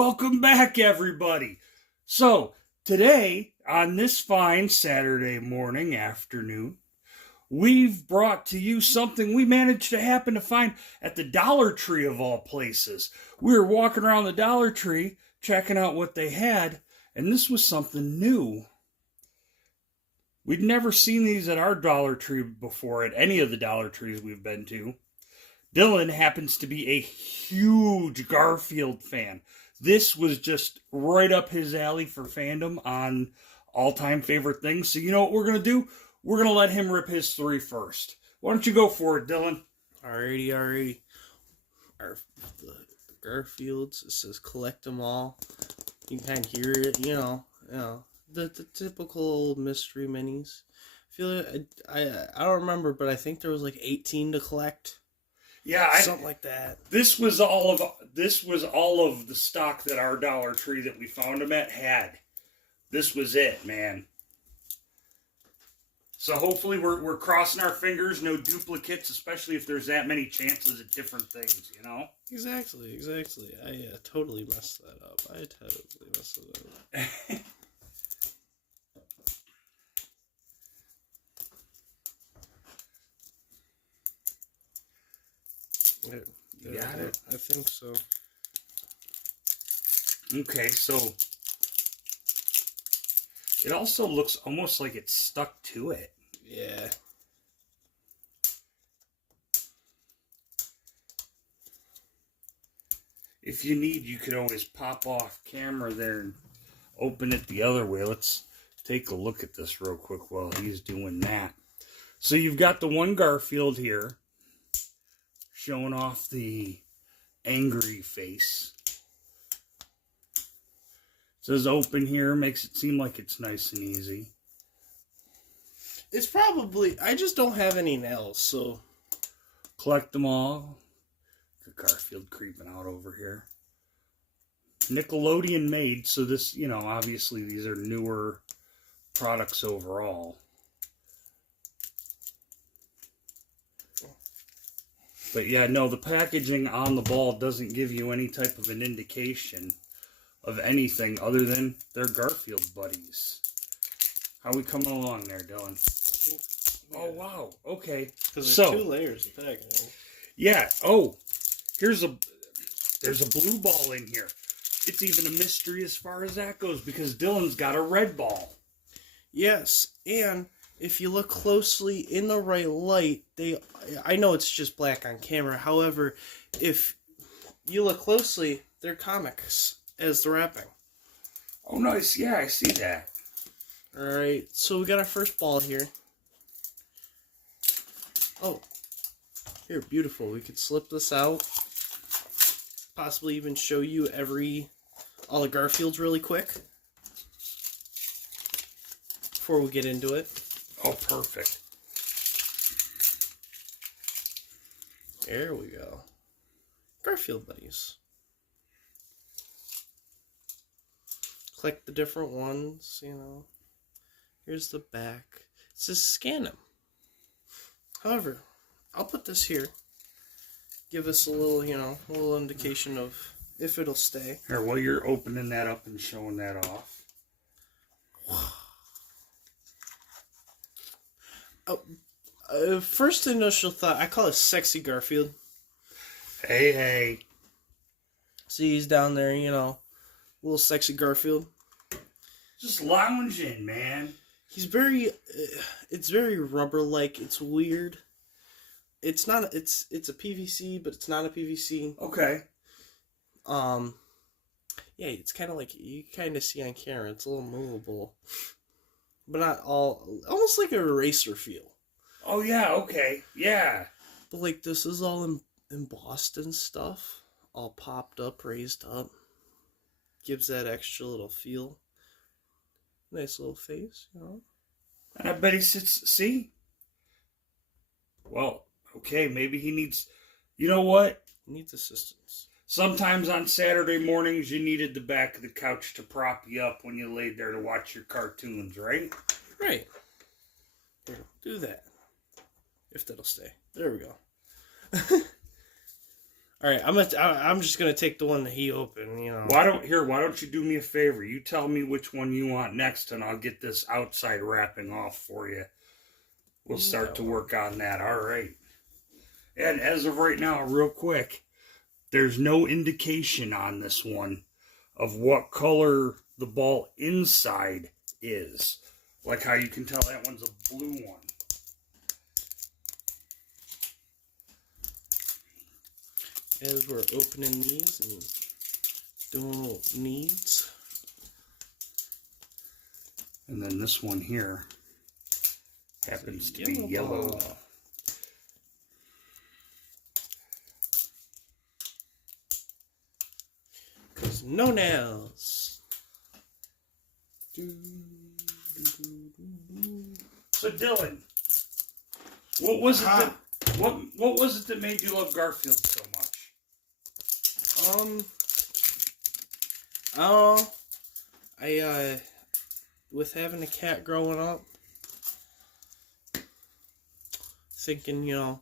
Welcome back, everybody. So, today, on this fine Saturday morning, afternoon, we've brought to you something we managed to happen to find at the Dollar Tree of all places. We were walking around the Dollar Tree, checking out what they had, and this was something new. We'd never seen these at our Dollar Tree before, at any of the Dollar Trees we've been to. Dylan happens to be a huge Garfield fan. This was just right up his alley for fandom on all-time favorite things. So you know what we're going to do? We're going to let him rip his three first. Why don't you go for it, Dylan? Alrighty. The Garfields, it says collect them all. You can kind of hear it, the typical old mystery minis. I don't remember, but I think there was like 18 to collect. Yeah, something like that. This was all of the stock that our Dollar Tree that we found them at had. This was it, man. So hopefully we're crossing our fingers, no duplicates, especially if there's that many chances at different things, you know? Exactly. I totally messed that up. You got it? I think so. Okay, so it also looks almost like it's stuck to it. Yeah. If you need, you could always pop off camera there and open it the other way. Let's take a look at this real quick while he's doing that. So you've got the one Garfield here, showing off the angry face. It says open here, makes it seem like it's nice and easy. It's probably, I just don't have any nails, so. Collect them all. The Garfield creeping out over here. Nickelodeon made, so this, obviously these are newer products overall. But yeah, no, the packaging on the ball doesn't give you any type of an indication of anything other than they're Garfield buddies. How we coming along there, Dylan? Yeah. Oh, wow. Okay. Because there's 2 layers of packaging. Yeah. Oh, there's a blue ball in here. It's even a mystery as far as that goes because Dylan's got a red ball. Yes, and if you look closely in the right light, I know it's just black on camera. However, if you look closely, they're comics as the wrapping. Oh, nice. Yeah, I see that. All right, so we got our first ball here. Oh, here, beautiful. We could slip this out. Possibly even show you all the Garfields really quick before we get into it. Oh, perfect. There we go. Garfield buddies. Click the different ones, Here's the back. It says scan them. However, I'll put this here. Give us a little, a little indication of if it'll stay. Here, while you're opening that up and showing that off. First initial thought, I call it Sexy Garfield. Hey. See, he's down there, little Sexy Garfield. Just lounging, man. He's it's very rubber-like. It's weird. It's not, it's a PVC, but it's not a PVC. Okay. Yeah, it's kind of like, you kind of see on camera, it's a little movable. But not almost like a eraser feel. Oh, yeah, okay, yeah. But, like, this is all embossed and stuff. All popped up, raised up. Gives that extra little feel. Nice little face, And I bet he sits, see? Well, okay, maybe he needs, you know what? He needs assistance. Sometimes on Saturday mornings, you needed the back of the couch to prop you up when you laid there to watch your cartoons, right? Right. Here, do that. If that'll stay. There we go. All right, I'm just gonna take the one that he opened. You know. Why don't you do me a favor? You tell me which one you want next, and I'll get this outside wrapping off for you. We'll start to work on that. All right. And as of right now, real quick, there's no indication on this one of what color the ball inside is. Like how you can tell that one's a blue one. As we're opening these and doing needs. And then this one here happens to be yellow. Because no nails. So Dylan, what was it that what was it that made you love Garfield so much? With having a cat growing up, thinking, you know,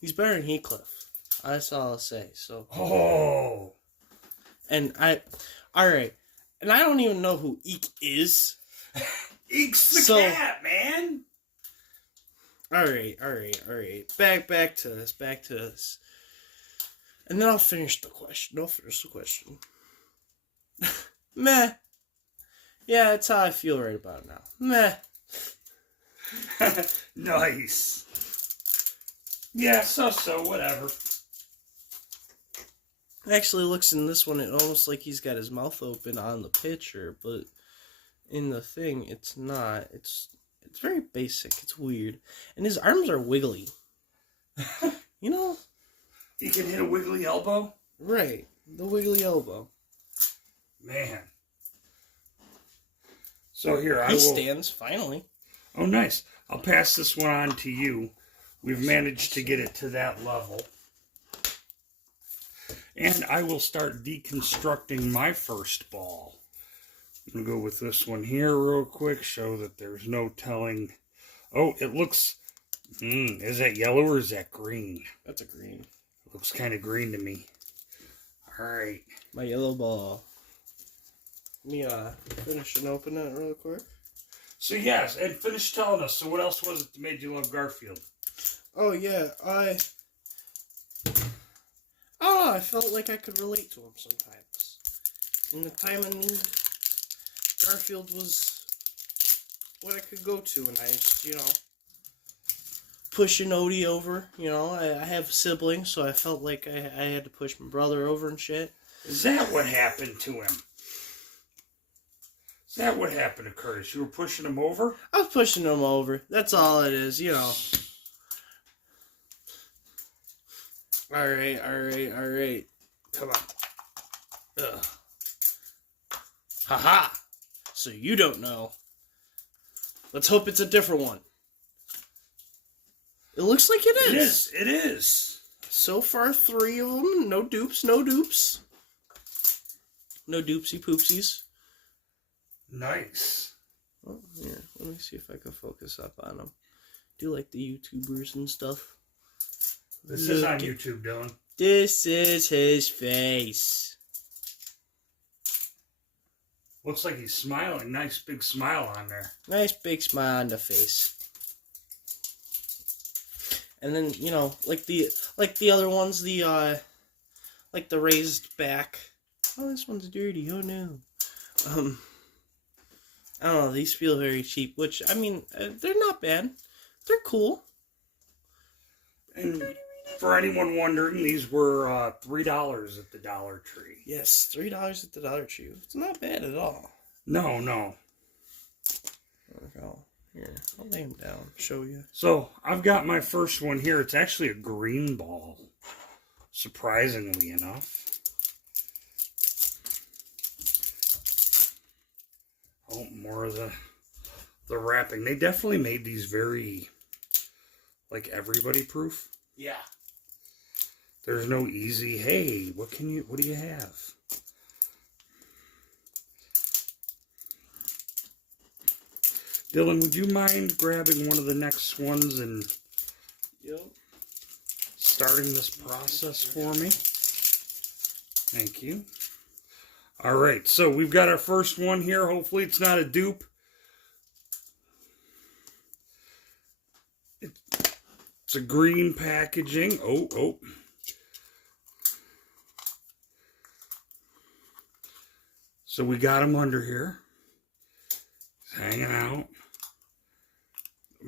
he's better than Heathcliff. That's all I'll say. So. Oh. And alright. And I don't even know who Eek is. Eek's the cat, man. Alright. Back to this. And then I'll finish the question. Meh. Yeah, that's how I feel right about now. Meh. Nice. Yeah, so, whatever. Actually, looks in this one, it almost like he's got his mouth open on the picture, but in the thing, it's not. It's very basic. It's weird. And his arms are wiggly. You know? He can hit a wiggly elbow? Right. The wiggly elbow. Man. So here, He stands, finally. Oh, nice. I'll pass this one on to you. We've managed to get it to that level. And I will start deconstructing my first ball. I'm going to go with this one here real quick, show that there's no telling. Oh, it looks... is that yellow or is that green? That's a green. It looks kind of green to me. Alright. My yellow ball. Let me finish and open it real quick. So yes, and finish telling us. So what else was it that made you love Garfield? Oh yeah, I don't know, I felt like I could relate to him sometimes. In the time of need, Garfield was what I could go to, and I just, you know, pushing Odie over. You know, I have siblings, so I felt like I had to push my brother over and shit. Is that what happened to him? Is that what happened to Curtis? You were pushing him over? I was pushing him over. That's all it is, you know. Alright. Come on. Ugh. Haha! So you don't know. Let's hope it's a different one. It looks like it is. It is. So far, 3 of them. No dupes. No doopsy poopsies. Nice. Oh, yeah. Let me see if I can focus up on them. Do like the YouTubers and stuff. This is on YouTube, Dylan. This is his face. Looks like he's smiling. Nice big smile on there. Nice big smile on the face. And then, you know, like the other ones, like the raised back. Oh, this one's dirty. Oh no. I don't know. These feel very cheap, which, I mean, they're not bad. They're cool. And for anyone wondering, these were $3 at the Dollar Tree. Yes, $3 at the Dollar Tree. It's not bad at all. No. Here, I'll lay him down. Show you. So, I've got my first one here. It's actually a green ball. Surprisingly enough. Oh, more of the wrapping. They definitely made these very, like, everybody proof. Yeah. There's no easy, hey, what do you have? Dylan, would you mind grabbing one of the next ones and starting this process for me. Thank you. All right, so we've got our first one here. Hopefully it's not a dupe. It's a green packaging. Oh. So we got him under here. He's hanging out.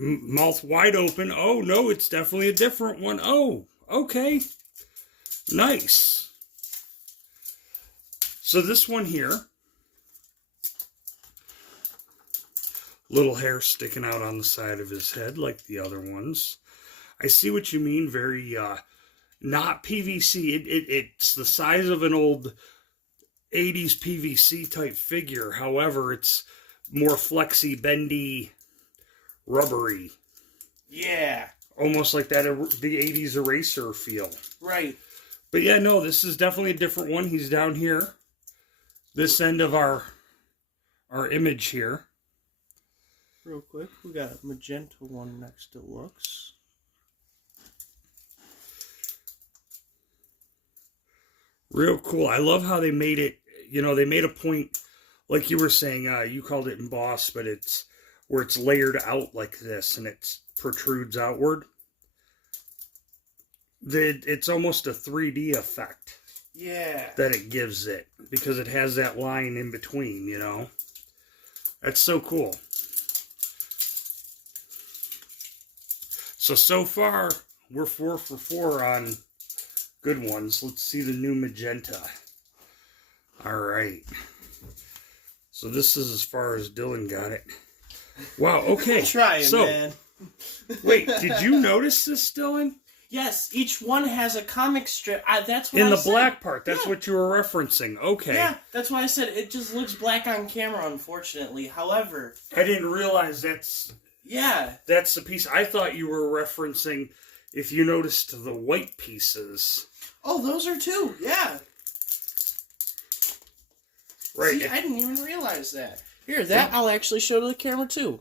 Mouth wide open. Oh, no, it's definitely a different one. Oh, okay. Nice. So this one here, little hair sticking out on the side of his head like the other ones. I see what you mean. Very, not PVC. It's the size of an old 80s PVC type figure. However, it's more flexy, bendy, rubbery. Yeah. Almost like that, the 80s eraser feel. Right. But yeah, no, this is definitely a different one. He's down here. This end of our image here. Real quick, we got a magenta one next to looks. Real cool. I love how they made it, they made a point, like you were saying, you called it embossed, but it's where it's layered out like this and it protrudes outward. It's almost a 3D effect. Yeah. That it gives it, because it has that line in between, That's so cool. So far, we're 4 for 4 on good ones. Let's see the new magenta. All right. So this is as far as Dylan got it. Wow, okay. Trying, man. Wait, did you notice this, Dylan? Yes, each one has a comic strip. That's what in I the said. Black part. That's what you were referencing. Okay. Yeah, that's why I said it just looks black on camera, unfortunately. However, I didn't realize that's the piece. I thought you were referencing, if you noticed, the white pieces. Oh, those are too. Yeah. Right. See, I didn't even realize that. Here, that I'll actually show to the camera too.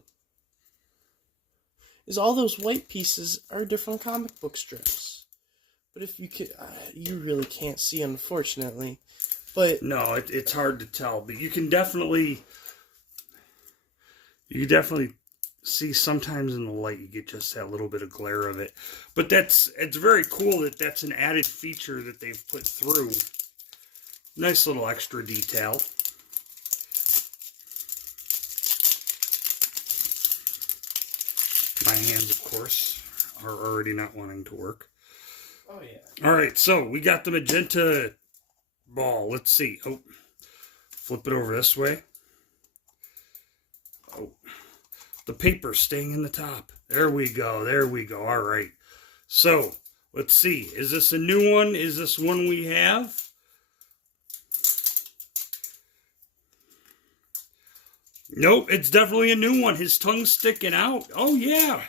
Is all those white pieces are different comic book strips. But if you could, you really can't see, unfortunately. But no, it's hard to tell. But you can definitely see sometimes in the light you get just that little bit of glare of it. But it's very cool that that's an added feature that they've put through. Nice little extra detail. My hands, of course, are already not wanting to work. Oh, yeah. All right, so we got the magenta ball. Let's see. Oh, flip it over this way. Oh, the paper's staying in the top. There we go. There we go. All right. So, let's see. Is this a new one? Is this one we have? Nope, it's definitely a new one. His tongue's sticking out. Oh, yeah.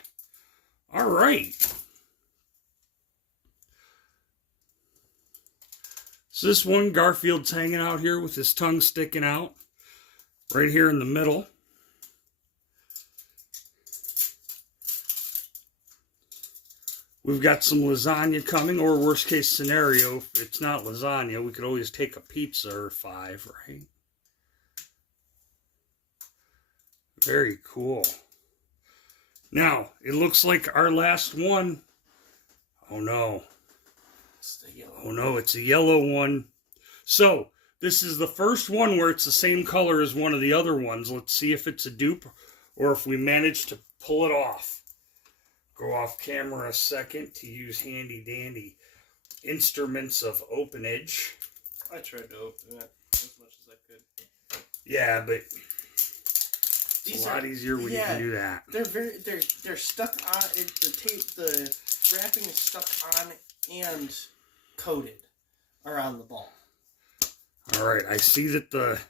All right. So this one, Garfield's hanging out here with his tongue sticking out. Right here in the middle. We've got some lasagna coming, or worst case scenario, if it's not lasagna, we could always take a pizza or 5, right? Very cool. Now, it looks like our last one. Oh no. It's the yellow. Oh no, it's a yellow one. So, this is the first one where it's the same color as one of the other ones. Let's see if it's a dupe or if we manage to pull it off. Go off camera a second to use handy dandy instruments of openage. I tried to open it as much as I could. Yeah, but it's a lot easier when you can do that. They're stuck on it. The tape, the wrapping is stuck on and coated around the ball. All right, I see that the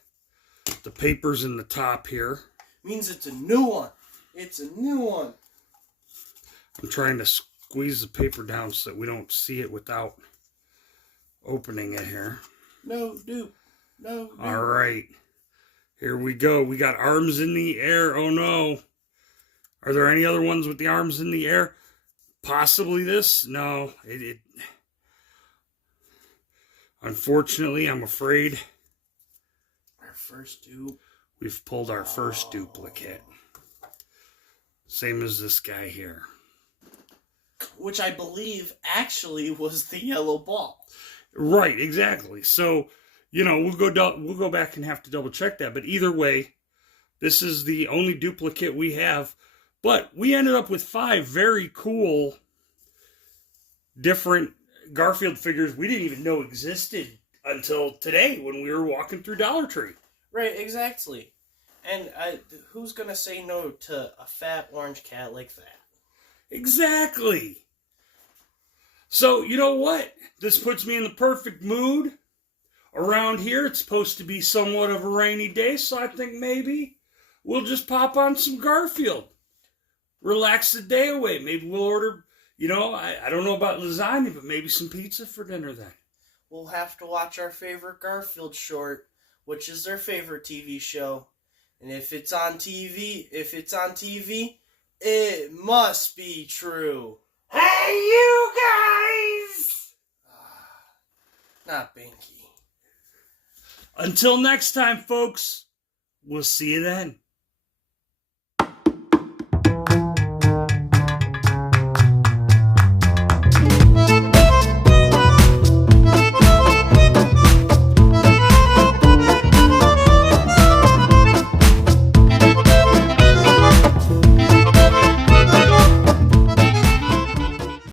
paper's in the top here. Means it's a new one. It's a new one. I'm trying to squeeze the paper down so that we don't see it without opening it here. No dupe. No dupe. All right. Here we go. We got arms in the air. Oh no. Are there any other ones with the arms in the air? Possibly this? No. Unfortunately, I'm afraid Our first dupe. we've pulled our first duplicate. Same as this guy here. Which I believe actually was the yellow ball. Right, exactly. So, we'll go back and have to double check that. But either way, this is the only duplicate we have. But we ended up with 5 very cool, different Garfield figures we didn't even know existed until today when we were walking through Dollar Tree. Right, exactly. And who's going to say no to a fat orange cat like that? Exactly. So, you know what? This puts me in the perfect mood. Around here, it's supposed to be somewhat of a rainy day, so I think maybe we'll just pop on some Garfield. Relax the day away. Maybe we'll order, I don't know about lasagna, but maybe some pizza for dinner then. We'll have to watch our favorite Garfield short, which is their favorite TV show. And if it's on TV, it must be true. Hey, you guys! Not Binky. Until next time, folks, we'll see you then.